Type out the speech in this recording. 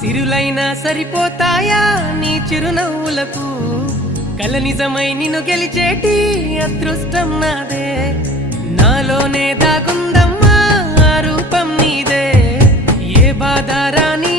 సిరులైనా సరిపోతాయా నీ చిరునవ్వులకు కల నిజమై నిన్ను గెలిచేటి అదృష్టం నాదే నాలోనే దాగుందమ్మా ఆ రూపం నీదే ఏ బాధ రాని